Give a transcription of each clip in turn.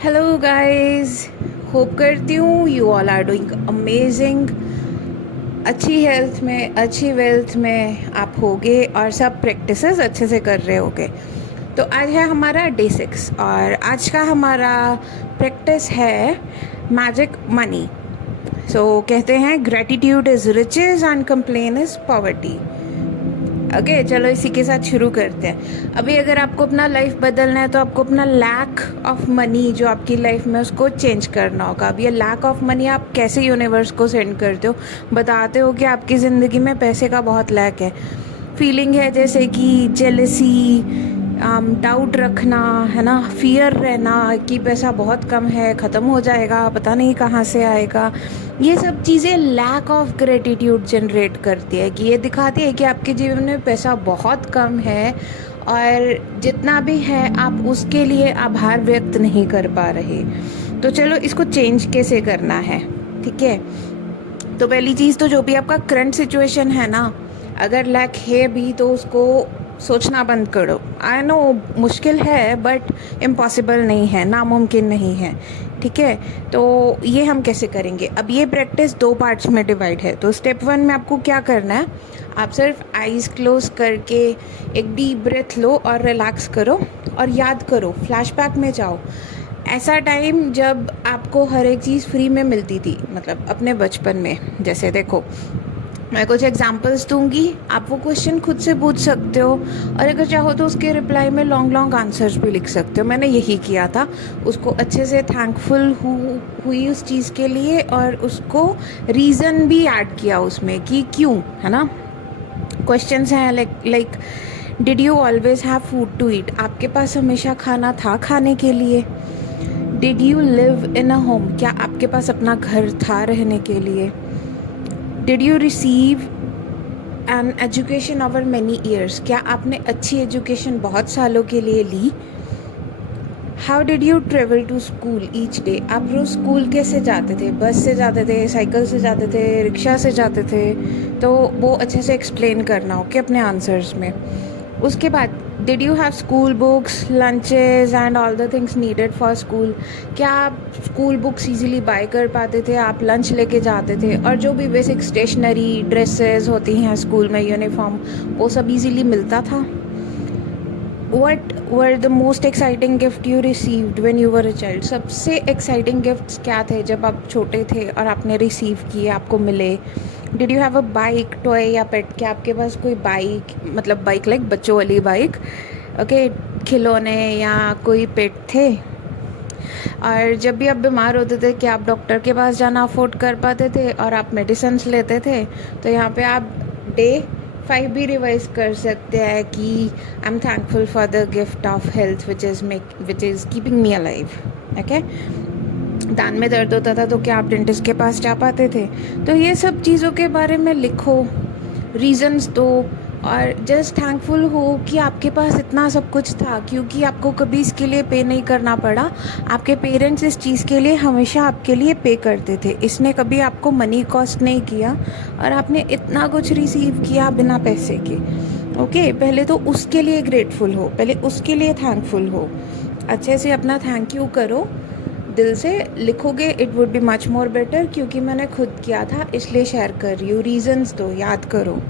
Hello guys, hope करती हूँ you all are doing amazing. अच्छी वेल्थ में आप होगे और सब प्रैक्टिसेस अच्छे से कर रहे होगे। तो आज है हमारा डे 6 और आज का हमारा प्रैक्टिस है मैजिक मनी। सो कहते हैं gratitude is riches and complain is poverty. Okay चलो इसी के साथ शुरू करते हैं। अभी अगर आपको अपना लाइफ बदलना है तो आपको अपना लैक ऑफ मनी जो आपकी लाइफ में उसको चेंज करना होगा। अब ये लैक ऑफ मनी आप कैसे यूनिवर्स को सेंड करते हो? बताते हो कि आपकी ज़िंदगी में पैसे का बहुत लैक है। फीलिंग है जैसे कि जेलसी, डाउट रखना, है ना, फियर रहना कि पैसा बहुत कम है, ख़त्म हो जाएगा, पता नहीं कहाँ से आएगा। ये सब चीज़ें लैक ऑफ ग्रेटिट्यूड जनरेट करती है कि ये दिखाती है कि आपके जीवन में पैसा बहुत कम है और जितना भी है आप उसके लिए आभार व्यक्त नहीं कर पा रहे। तो चलो इसको चेंज कैसे करना है, ठीक है। तो पहली चीज़ तो जो भी आपका करंट सिचुएशन है ना, अगर लैक है भी तो उसको सोचना बंद करो। आई नो मुश्किल है बट इम्पॉसिबल नहीं है, नामुमकिन नहीं है, ठीक है। तो ये हम कैसे करेंगे? अब ये प्रैक्टिस 2 पार्ट्स में डिवाइड है। तो स्टेप 1 में आपको क्या करना है, आप सिर्फ आइज़ क्लोज करके एक डीप ब्रेथ लो और रिलैक्स करो और याद करो, फ्लैशबैक में जाओ ऐसा टाइम जब आपको हर एक चीज़ फ्री में मिलती थी, मतलब अपने बचपन में। जैसे देखो, मैं कुछ एग्जांपल्स दूंगी, आप वो क्वेश्चन खुद से पूछ सकते हो और अगर चाहो तो उसके रिप्लाई में लॉन्ग लॉन्ग आंसर्स भी लिख सकते हो। मैंने यही किया था, उसको अच्छे से थैंकफुल हुई उस चीज़ के लिए और उसको रीज़न भी ऐड किया उसमें कि क्यों, है ना। क्वेश्चंस हैं like did you always have food to eat? आपके पास हमेशा खाना था खाने के लिए? Did you live in a home? क्या आपके पास अपना घर था रहने के लिए? Did you receive an education over many years? क्या आपने अच्छी एजुकेशन बहुत सालों के लिए ली? How did you travel to school each day? आप रोज स्कूल कैसे जाते थे? बस से जाते थे, साइकिल से जाते थे, रिक्शा से जाते थे? तो वो अच्छे से एक्सप्लेन करना हो कि अपने आंसर्स में। उसके बाद did you have school books, lunches and all the things needed for school? क्या आप स्कूल बुक्स इजीली बाय कर पाते थे? आप लंच लेके जाते थे और जो भी बेसिक स्टेशनरी ड्रेसेस होती हैं स्कूल में, यूनिफॉर्म, वो सब इजीली मिलता था? What were the most exciting gift you received when you were a child? सबसे एक्साइटिंग गिफ्ट्स क्या थे जब आप छोटे थे और आपने रिसीव किए, आपको मिले? Did you have a bike, toy या पेट? क्या आपके पास कोई बाइक, मतलब बाइक लाइक बच्चों वाली बाइक, ओके, खिलौने या कोई पेट थे? और जब भी आप बीमार होते थे क्या आप डॉक्टर के पास जाना अफोर्ड कर पाते थे और आप मेडिसिन्स लेते थे? तो यहाँ पे आप डे 5 भी रिवाइज कर सकते हैं कि I am thankful for the gift of health which is keeping me alive. Okay, दान में दर्द होता था तो क्या आप डेंटिस्ट के पास जा पाते थे? तो ये सब चीज़ों के बारे में लिखो, रीजंस दो और जस्ट थैंकफुल हो कि आपके पास इतना सब कुछ था, क्योंकि आपको कभी इसके लिए पे नहीं करना पड़ा। आपके पेरेंट्स इस चीज़ के लिए हमेशा आपके लिए पे करते थे, इसने कभी आपको मनी कॉस्ट नहीं किया और आपने इतना कुछ रिसीव किया बिना पैसे के। ओके, पहले तो उसके लिए ग्रेटफुल हो, पहले उसके लिए थैंकफुल हो, अच्छे से अपना थैंक यू करो, दिल से लिखोगे, it would be much more better. क्योंकि मैंने खुद किया था इसलिए शेयर कर रही हूँ। रीजंस दो, याद करो।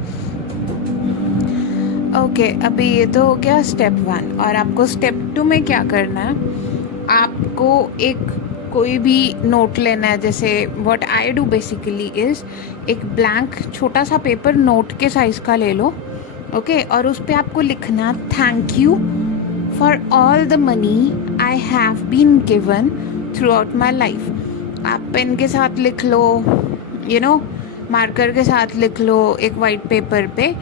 ओके, अभी ये तो हो गया स्टेप 1 और आपको स्टेप 2 में क्या करना है, आपको एक कोई भी नोट लेना है। जैसे what I do basically is एक ब्लैंक छोटा सा पेपर नोट के साइज़ का ले लो, ओके, और उस पर आपको लिखना thank you for all the money I have been given through my life. आप पेन के साथ लिख लो, यू नो, मार्कर के साथ लिख लो एक वाइट पेपर पे।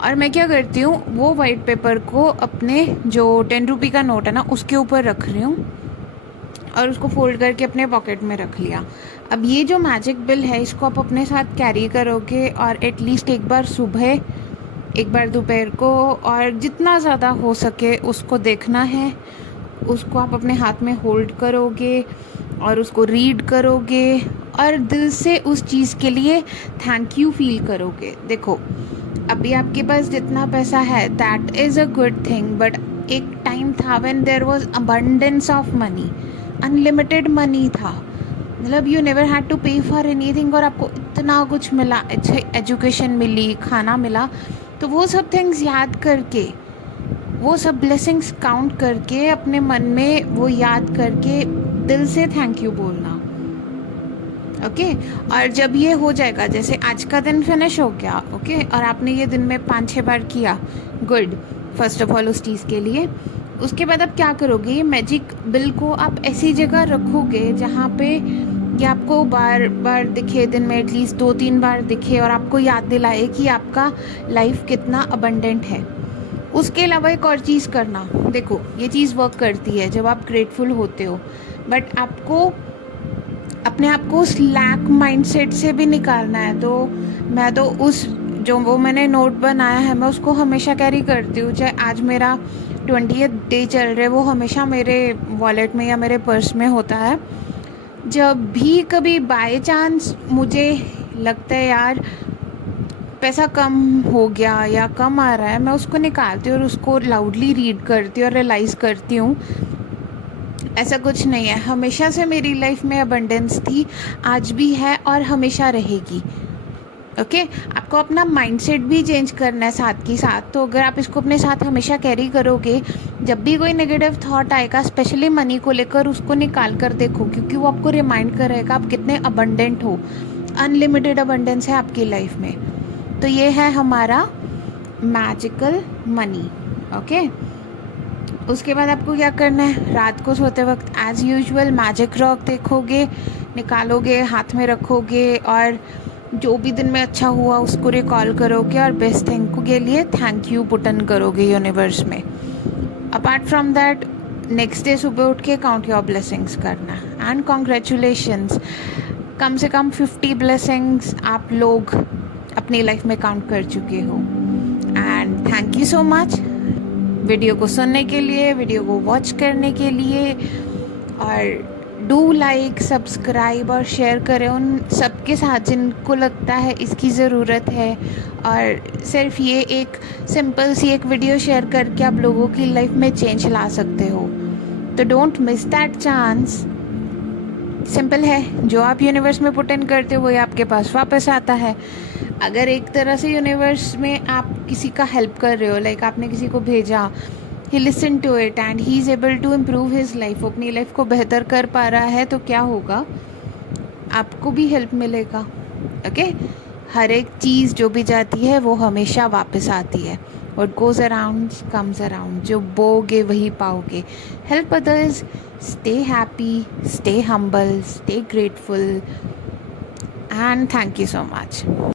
और मैं क्या करती हूँ, वो वाइट पेपर को अपने जो 10 रुपये का नोट है ना उसके ऊपर रख रही हूँ और उसको फोल्ड करके अपने पॉकेट में रख लिया। अब ये जो मैजिक बिल है इसको आप अपने साथ कैरी करोगे और एटलीस्ट एक बार सुबह, एक बार दोपहर को, और जितना ज़्यादा हो सके उसको देखना है। उसको आप अपने हाथ में होल्ड करोगे और उसको रीड करोगे और दिल से उस चीज़ के लिए थैंक यू फील करोगे। देखो, अभी आपके पास जितना पैसा है that is a good thing, but एक टाइम था when there was abundance of money. Unlimited money था, मतलब you never had to pay for anything, और आपको इतना कुछ मिला, अच्छा एजुकेशन मिली, खाना मिला। तो वो सब थिंग्स याद करके, वो सब ब्लेसिंग्स काउंट करके, अपने मन में वो याद करके दिल से थैंक यू बोलना। ओके और जब ये हो जाएगा, जैसे आज का दिन फिनिश हो गया, ओके और आपने ये दिन में 5-6 बार किया, गुड, फर्स्ट ऑफ ऑल उस चीज़ के लिए। उसके बाद आप क्या करोगे, ये मैजिक बिल को आप ऐसी जगह रखोगे जहाँ पे ये आपको बार बार दिखे, दिन में एटलीस्ट 2-3 बार दिखे, और आपको याद दिलाए कि आपका लाइफ कितना अबंडेंट है। उसके अलावा एक और चीज़ करना, देखो ये चीज़ वर्क करती है जब आप ग्रेटफुल होते हो, बट आपको अपने आप को उस लैक माइंडसेट से भी निकालना है। तो मैं तो उस जो वो मैंने नोट बनाया है, मैं उसको हमेशा कैरी करती हूँ। चाहे आज मेरा 20th डे चल रहा है, वो हमेशा मेरे वॉलेट में या मेरे पर्स में होता है। जब भी कभी बाय चांस मुझे लगता है यार पैसा कम हो गया या कम आ रहा है, मैं उसको निकालती हूँ और उसको लाउडली रीड करती हूँ और रियलाइज़ करती हूँ ऐसा कुछ नहीं है। हमेशा से मेरी लाइफ में अबंडेंस थी, आज भी है और हमेशा रहेगी। ओके आपको अपना माइंडसेट भी चेंज करना है साथ के साथ। तो अगर आप इसको अपने साथ हमेशा कैरी करोगे, जब भी कोई नेगेटिव थॉट आएगा स्पेशली मनी को लेकर, उसको निकाल कर देखो, क्योंकि वो आपको रिमाइंड करेगा आप कितने अबंडेंट हो। अनलिमिटेड अबंडेंस है आपकी लाइफ में। तो ये है हमारा मैजिकल मनी। ओके उसके बाद आपको क्या करना है, रात को सोते वक्त एज़ यूजुअल मैजिक रॉक देखोगे, निकालोगे, हाथ में रखोगे, और जो भी दिन में अच्छा हुआ उसको रिकॉल करोगे और बेस्ट थिंग के लिए थैंक यू पुटन करोगे यूनिवर्स में। Apart from that next day सुबह उठ के काउंट योर ब्लेसिंग्स करना, एंड कॉन्ग्रेचुलेशंस, कम से कम 50 ब्लेसिंग्स आप लोग अपनी लाइफ में काउंट कर चुके हो। And thank you so much video को सुनने के लिए, वीडियो को वॉच करने के लिए, और डू लाइक, सब्सक्राइब और शेयर करें उन सबके साथ जिनको लगता है इसकी ज़रूरत है। और सिर्फ ये एक सिंपल सी एक वीडियो शेयर करके आप लोगों की लाइफ में चेंज ला सकते हो। तो don't miss that chance. Simple है, जो आप यूनिवर्स में पुट इन करते हो वही आपके पास वापस आता है। अगर एक तरह से यूनिवर्स में आप किसी का हेल्प कर रहे हो, लाइक आपने किसी को भेजा, he listen to it and he is able to improve his life, अपनी लाइफ को बेहतर कर पा रहा है, तो क्या होगा, आपको भी हेल्प मिलेगा। ओके हर एक चीज़ जो भी जाती है वो हमेशा वापस आती है। What goes around comes around, जो बोगे वही पाओगे। Help others, stay happy, stay humble, stay grateful, and thank you so much.